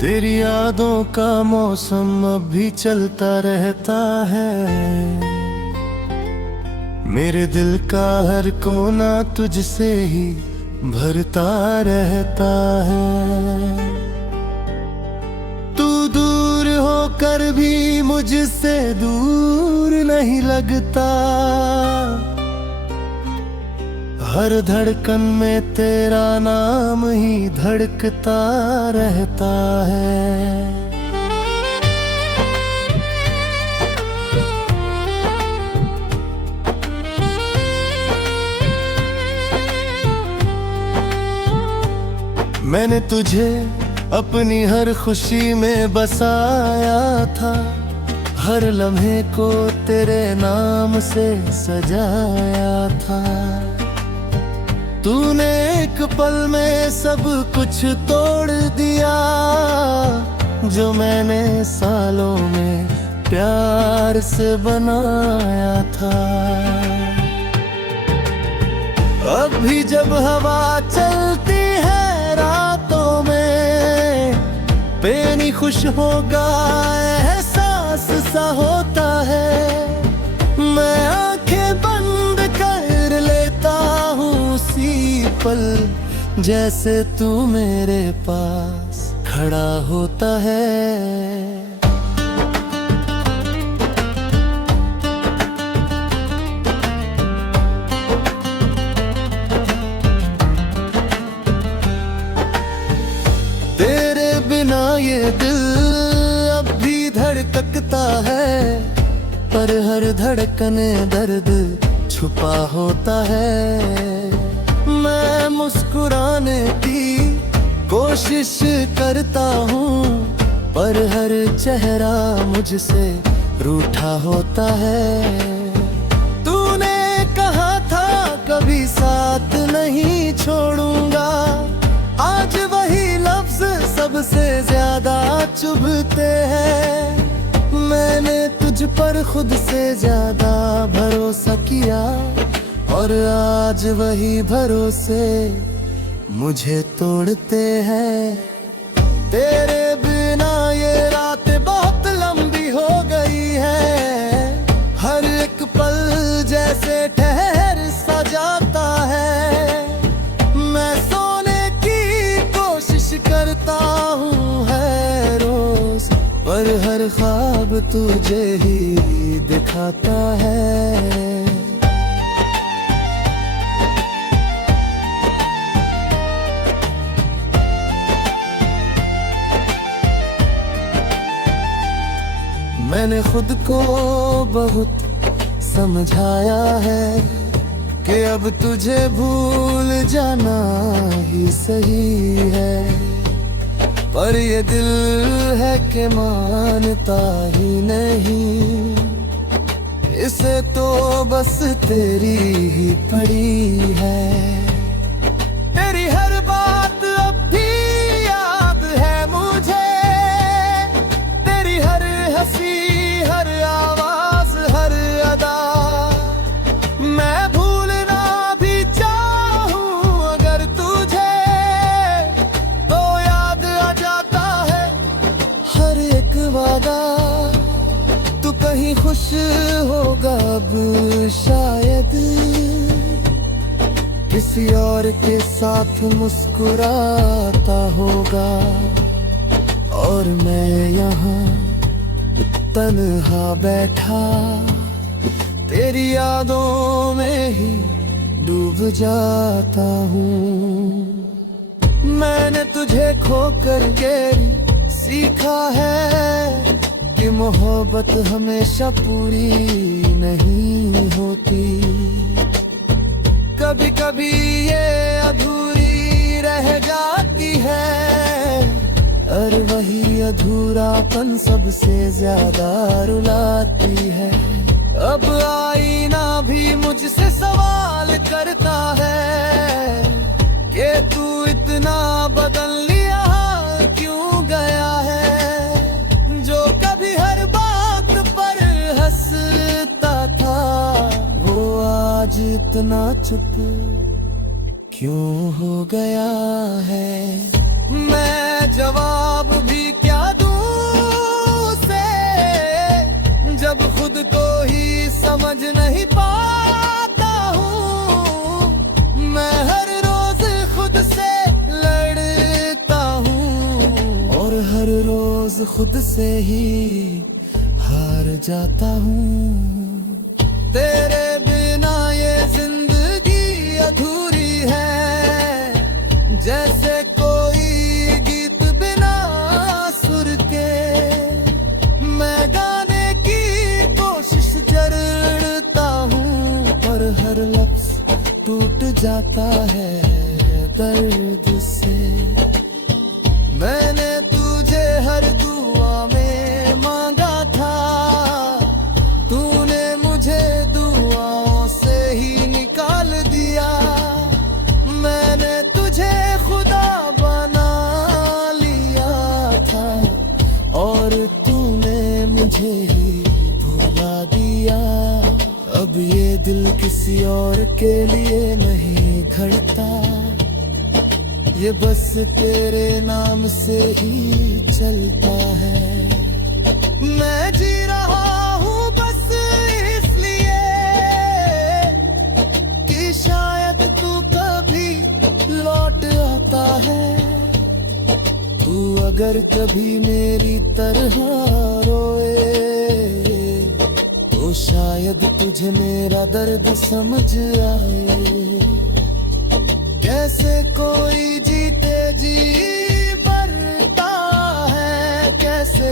तेरी यादों का मौसम अब भी चलता रहता है। मेरे दिल का हर कोना तुझसे ही भरता रहता है। तू दूर होकर भी मुझसे दूर नहीं लगता। हर धड़कन में तेरा नाम ही धड़कता रहता है। मैंने तुझे अपनी हर खुशी में बसाया था। हर लम्हे को तेरे नाम से सजाया था। तूने एक पल में सब कुछ तोड़ दिया, जो मैंने सालों में प्यार से बनाया था। अब भी जब हवा चलती है रातों में, बेनी खुश होगा एहसास सा होता है। मैं आंखें बंद कर लेता हूँ उसी पल, जैसे तू मेरे पास खड़ा होता है। तेरे बिना ये दिल अब भी धड़कता है, पर हर धड़कन दर्द छुपा होता है। मैं मुस्कुराने की कोशिश करता हूँ, पर हर चेहरा मुझसे रूठा होता है। तूने कहा था कभी साथ नहीं छोड़ूंगा, आज वही लफ्ज सबसे ज्यादा चुभते हैं। मैंने तुझ पर खुद से ज्यादा भरोसा किया, और आज वही भरोसे मुझे तोड़ते हैं। तेरे बिना ये रात बहुत लंबी हो गई है। हर एक पल जैसे ठहर सा जाता है। मैं सोने की कोशिश करता हूँ है रोज, पर हर ख्वाब तुझे ही दिखाता है। मैंने खुद को बहुत समझाया है कि अब तुझे भूल जाना ही सही है, पर ये दिल है कि मानता ही नहीं। इसे तो बस तेरी ही पड़ी है। तेरी हर बात अब भी याद है मुझे, तेरी हर हंसी, हर आवाज, हर अदा। मैं भूलना भी चाहूं अगर तुझे, तो याद आ जाता है हर एक वादा। तू कहीं खुश होगा अब शायद, किसी और के साथ मुस्कुराता होगा, और मैं यहाँ तन्हा बैठा तेरी यादों में ही डूब जाता हूँ। मैंने तुझे खो कर के सीखा है कि मोहब्बत हमेशा पूरी नहीं होती। कभी कभी ये अधूरी रह जाती है, और वही अधूरापन सबसे ज्यादा रुलाती है। अब आईना भी मुझसे सवाल करता है कि तू इतना बदल लिया क्यों गया है। जो कभी हर बात पर हंसता था, वो आज इतना चुप क्यों हो गया है। मैं जवाब भी क्या दूं उसे, जब खुद को ही समझ नहीं पाता हूँ। मैं हर रोज खुद से लड़ता हूँ और हर रोज खुद से ही हार जाता हूँ। तेरे बिना ये जिंदगी अधूरी है, जैसे कोई गीत बिना सुर के। मैं गाने की कोशिश करता हूँ पर हर लफ्ज टूट जाता है दर्द से। मैंने तुझे हर दुआ में मांगा था, तूने मुझे दुआओं से ही निकाल दिया। मैंने तुझे खुदा बना लिया था और तूने मुझे ही भुला दिया। अब ये दिल किसी और के लिए नहीं धड़कता, ये बस तेरे नाम से ही चलता है। मैं जी रहा हूँ बस इसलिए कि शायद तू कभी लौट आता है। तू अगर कभी मेरी तरह रोए तो शायद तुझे मेरा दर्द समझ आए। कैसे कोई जीते जी मरता है, कैसे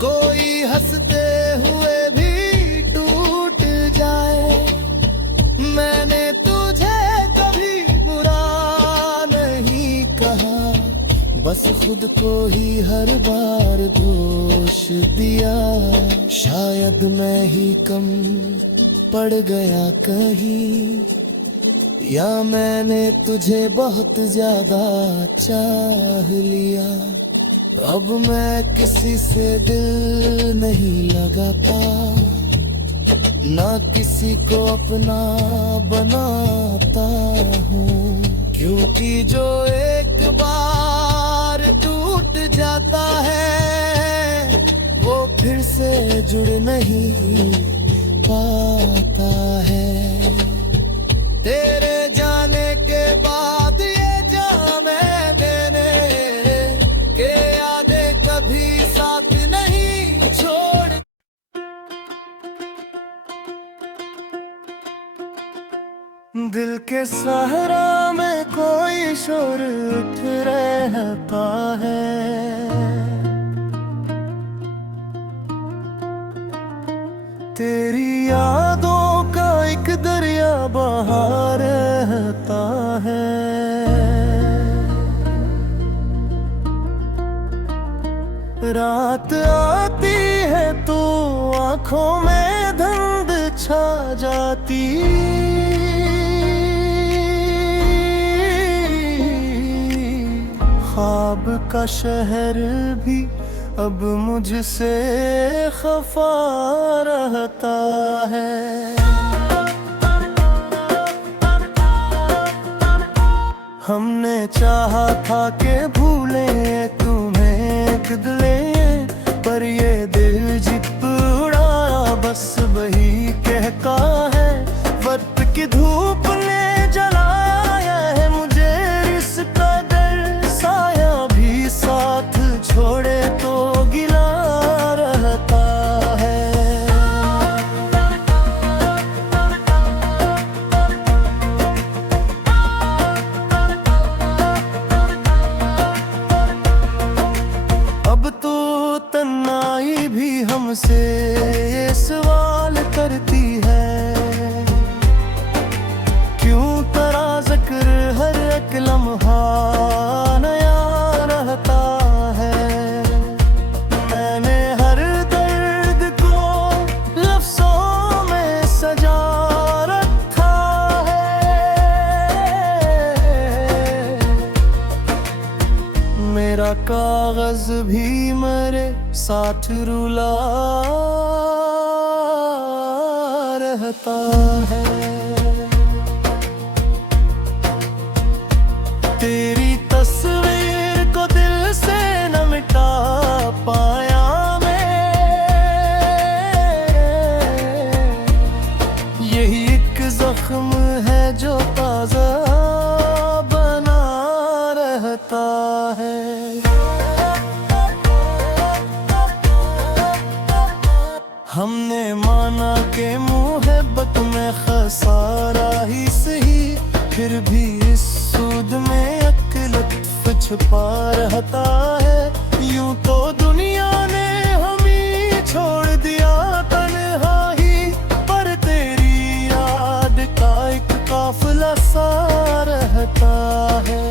कोई हंसते हुए भी टूट जाए। मैंने तुझे कभी बुरा नहीं कहा, बस खुद को ही हर बार दोष दिया। शायद मैं ही कम पड़ गया कहीं, या मैंने तुझे बहुत ज्यादा चाह लिया। अब मैं किसी से दिल नहीं लगाता, ना किसी को अपना बनाता हूँ। क्योंकि जो एक बार टूट जाता है वो फिर से जुड़ नहीं पाता है। तेरे जाने के बाद ये जाने देने के यादे कभी साथ नहीं छोड़। दिल के सहारा में कोई शोर उठ रहता है, तेरी यादों का एक दरिया बहा रहता है। रात आती है तो आंखों में धुंध छा जाती, ख्वाब का शहर भी अब मुझसे खफा रहता है। हमने चाहा था कि भूलें तुम्हें बदले, पर ये दिल जित उड़ा बस वही कहता है। वक्त की धूप ने जलाया है मुझे, इसका दर साया भी साथ छोड़े तो गिला रहता है। अब तो तन्हाई भी हमसे ये सवाल करती है, क्यों तेरा जिक्र हर एक लम्हा नया रहता है। मैंने हर दर्द को लफ्ज़ों में सजा रखा है, मेरा कागज भी मेरे साथ रुला रहता है। तेरी तस्वीर को हमने माना के मुहब्बत में खसारा ही सही, फिर भी इस सूद में अकलत छुपा रहता है। यूं तो दुनिया ने हमें छोड़ दिया तन्हाई, पर तेरी याद का एक काफिला सा रहता है।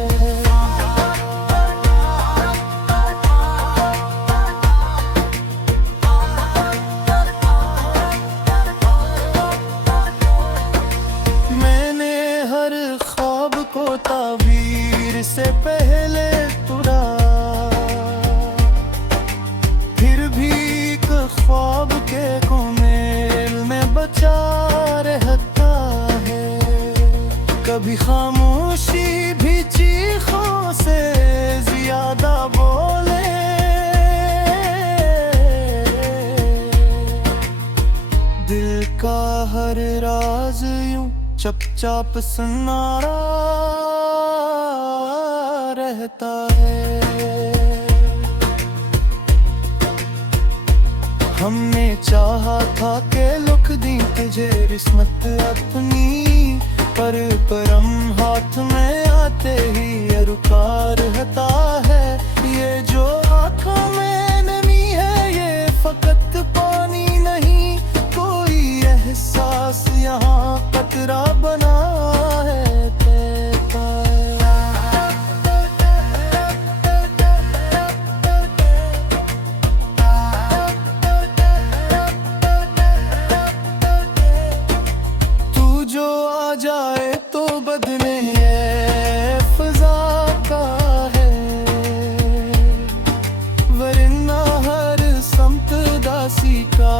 ताबीर से पहले तुरा, फिर भी एक ख्वाब के कुमेल में बचा रहता है। कभी खामोशी भी चीखों से ज्यादा बोले, दिल का हर राज यूं चुपचाप सुनारा रहता है। हमने चाहा था कि लुक दी तुझे किस्मत अपनी, पर परम हाथ में आते ही रुका रहता है। ये जो आँखों में नमी है ये फकत पानी नहीं, कोई एहसास यहाँ कतरा बना है। जाए तो बदले ये फिजा का है, वरना हर समत दासी का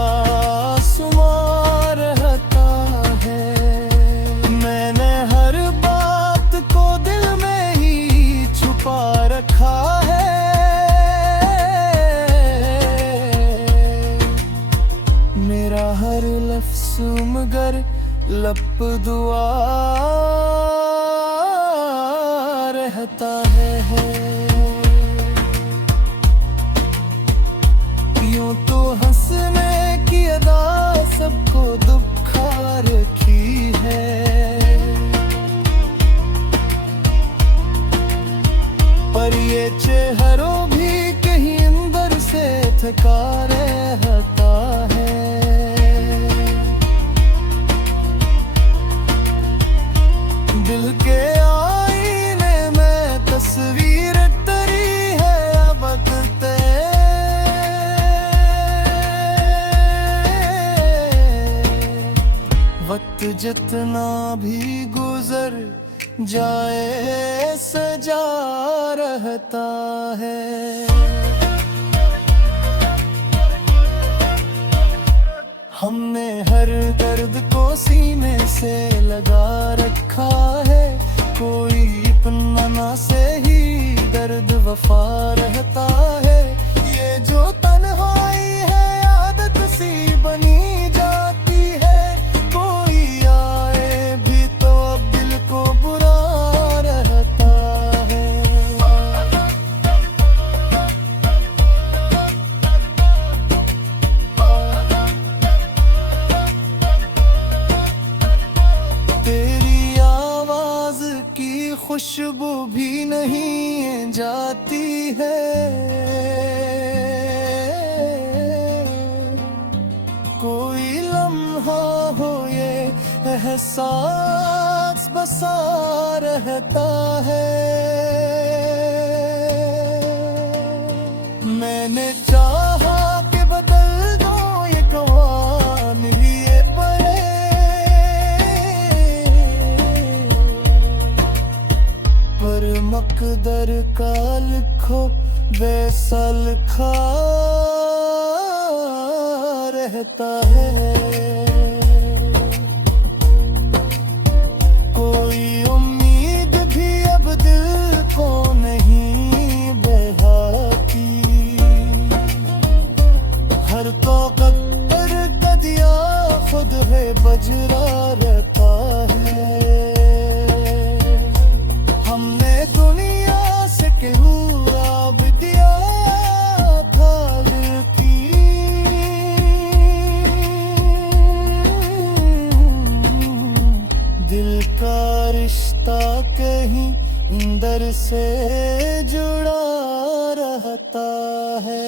सुमा रहता है। मैंने हर बात को दिल में ही छुपा रखा है। मेरा हर लफ्ज़ मगर लब दुआ रहता है। यूं तो हंसने की अदा सबको दुखा रखी है, पर ये चेहरों भी कहीं अंदर से थका रहता है। दिल के आईने में तस्वीर तेरी है अब ते, वक्त जितना भी गुजर जाए सजा रहता है। हमने हर दर्द को सीने से लगा रखा है, कोई अपना से ही दर्द वफा रहता है। ये जो तन्हाई है आदत सी बनी जाती है, कोई आए भी तो अब दिल को बुरा रहता है। खुशबू भी नहीं जाती है, कोई लम्हा हो ये एहसास बसा रहता है। मैंने चाहा कि बदल दो ये कवान लिए पड़े, पर मकदर का लिखो वैसा लिखा रहता है। कोई उम्मीद भी अब दिल को नहीं बहाती, हर तो कदर का दिया खुद है बजरा रहता है। हमने दुनिया से केहू दिया था अंदर से जुड़ा रहता है।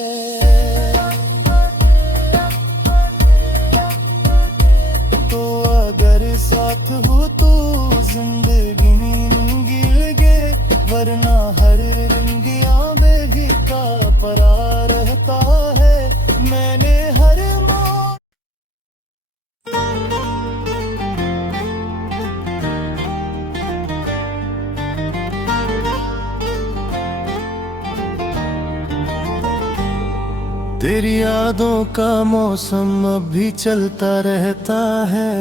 तो अगर साथ हो तो जिंदगी गिलगे, वरना हर रंगिया बेहिका परा रहता है। मैंने हर तेरी यादों का मौसम अब भी चलता रहता है।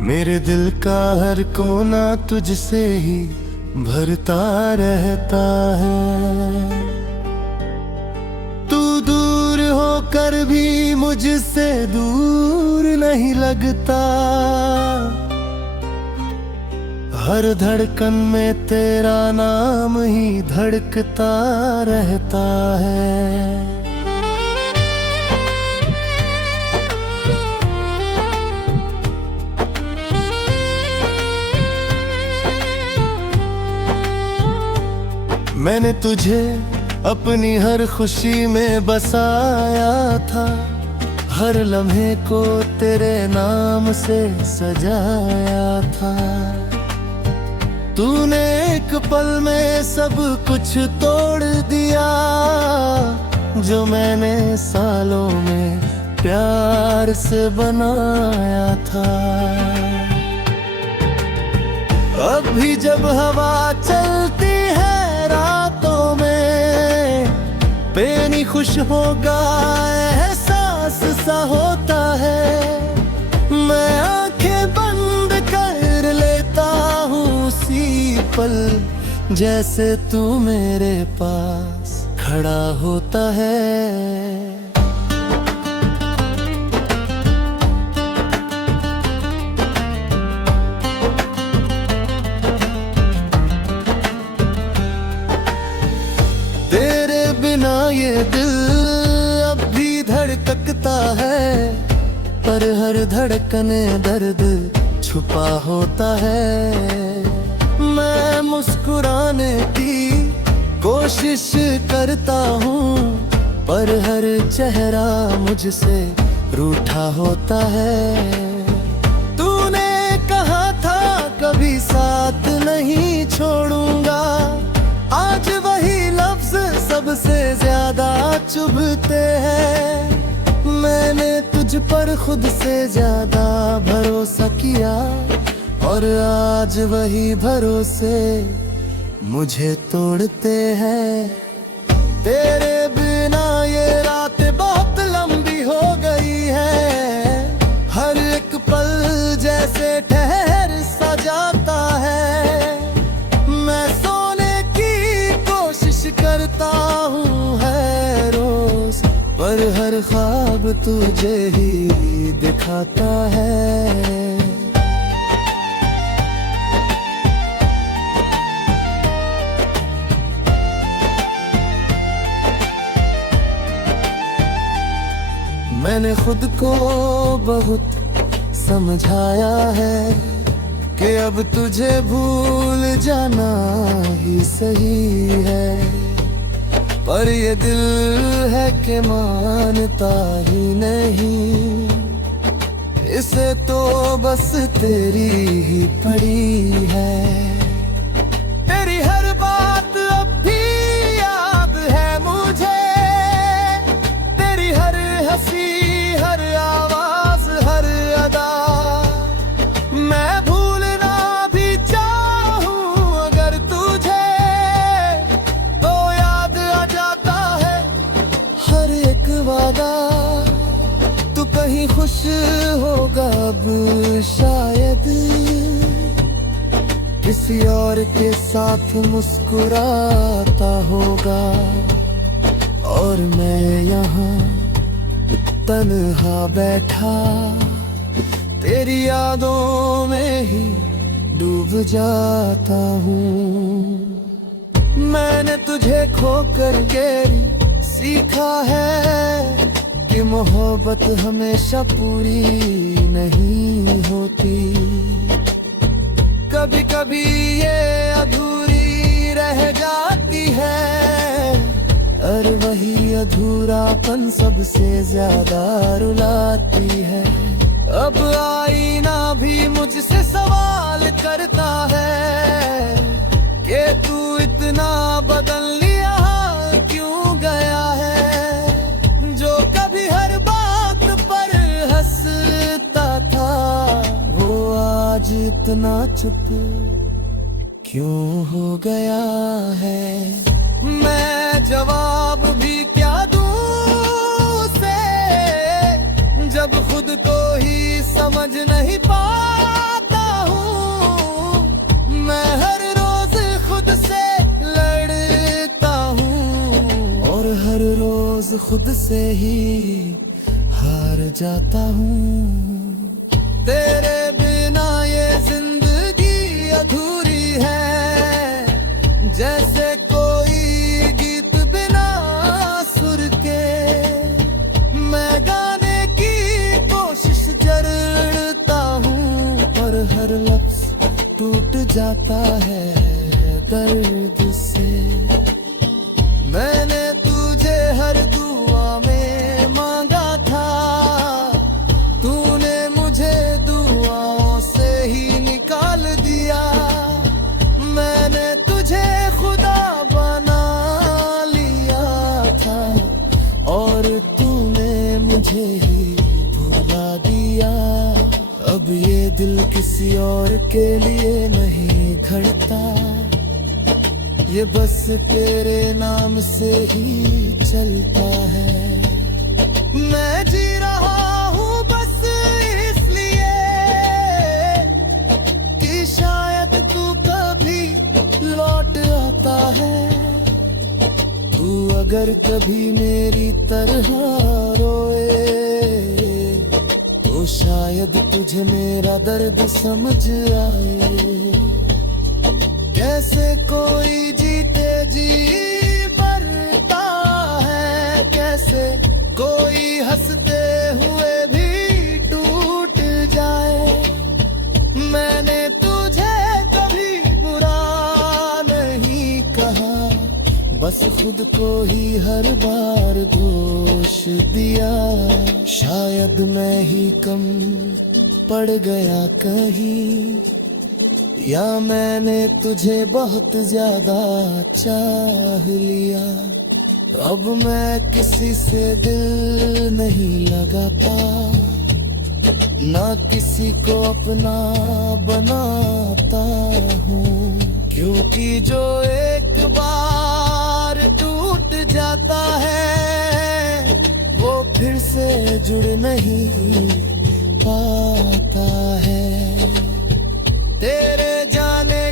मेरे दिल का हर कोना तुझसे ही भरता रहता है। तू दूर होकर भी मुझसे दूर नहीं लगता। हर धड़कन में तेरा नाम ही धड़कता रहता है। मैंने तुझे अपनी हर खुशी में बसाया था। हर लम्हे को तेरे नाम से सजाया था। तूने एक पल में सब कुछ तोड़ दिया, जो मैंने सालों में प्यार से बनाया था। अब भी जब हवा चलती है रातों में, बेनी खुश होगा एहसास सा होता है। मैं आंखें बंद कर लेता हूँ उसी पल, जैसे तू मेरे पास खड़ा होता है। तेरे बिना ये दिल अब भी धड़कता है, पर हर धड़कन दर्द छुपा होता है। मैं मुस्कुराने की कोशिश करता हूँ, पर हर चेहरा मुझसे रूठा होता है। तूने कहा था कभी साथ नहीं छोड़ूंगा, आज वही लफ्ज सबसे ज्यादा चुभते हैं। मैंने तुझ पर खुद से ज्यादा भरोसा किया, और आज वही भरोसे मुझे तोड़ते हैं। तेरे बिना ये रात बहुत लंबी हो गई है। हर एक पल जैसे ठहर सा जाता है। मैं सोने की कोशिश करता हूँ है रोज, पर हर ख्वाब तुझे ही दिखाता है। मैंने खुद को बहुत समझाया है कि अब तुझे भूल जाना ही सही है, पर ये दिल है कि मानता ही नहीं। इसे तो बस तेरी ही पड़ी है। तेरी हर बात अब भी याद है मुझे, तेरी हर हंसी, हर आवाज, हर अदा। मैं भूलना भी चाहूं अगर तुझे, तो याद आ जाता है हर एक वादा। तू कहीं खुश होगा अब शायद, किसी और के साथ मुस्कुराता होगा, और मैं यहाँ तन्हा बैठा तेरी यादों में ही डूब जाता हूँ। मैंने तुझे खोकर के सीखा है कि मोहब्बत हमेशा पूरी नहीं होती। कभी कभी ये अधूरी रह जाती है, और वही अधूरापन सबसे ज्यादा रुलाती है। अब आईना भी मुझसे सवाल करता है कि तू इतना बदल लिया क्यों गया है। जो कभी हर बात पर हंसता था, वो आज इतना चुप क्यों हो गया है। मैं जवाब भी क्या दूं उसे, जब खुद को ही समझ नहीं पाता हूँ। मैं हर रोज खुद से लड़ता हूँ, और हर रोज खुद से ही हार जाता हूँ। तेरे बिना ये जिंदगी अधूरी है, जैसे कोई गीत बिना सुर के। मैं गाने की कोशिश करता हूँ, पर हर लफ्ज टूट जाता है दर्द से। मैंने तुझे हर दुआ में मांगा था, तूने मुझे दुआओं से ही निकाल दिया। मैंने तुझे खुदा बना लिया था, और तूने मुझे ही भुला दिया। अब ये दिल किसी और के लिए नहीं धड़कता, ये बस तेरे नाम से ही चलता है। मैं जी रहा हूँ बस इसलिए कि शायद तू कभी लौट आता है। तू अगर कभी मेरी तरह रोए, तो शायद तुझे मेरा दर्द समझ आए। कैसे कोई जीते जी मरता है, कैसे कोई हंसते हुए भी टूट जाए। मैंने तुझे कभी बुरा नहीं कहा, बस खुद को ही हर बार दोष दिया। शायद मैं ही कम पड़ गया कहीं, या मैंने तुझे बहुत ज्यादा चाह लिया। अब मैं किसी से दिल नहीं लगाता, ना किसी को अपना बनाता हूँ। क्योंकि जो एक बार टूट जाता है, वो फिर से जुड़ नहीं पाता है। तेरे जाने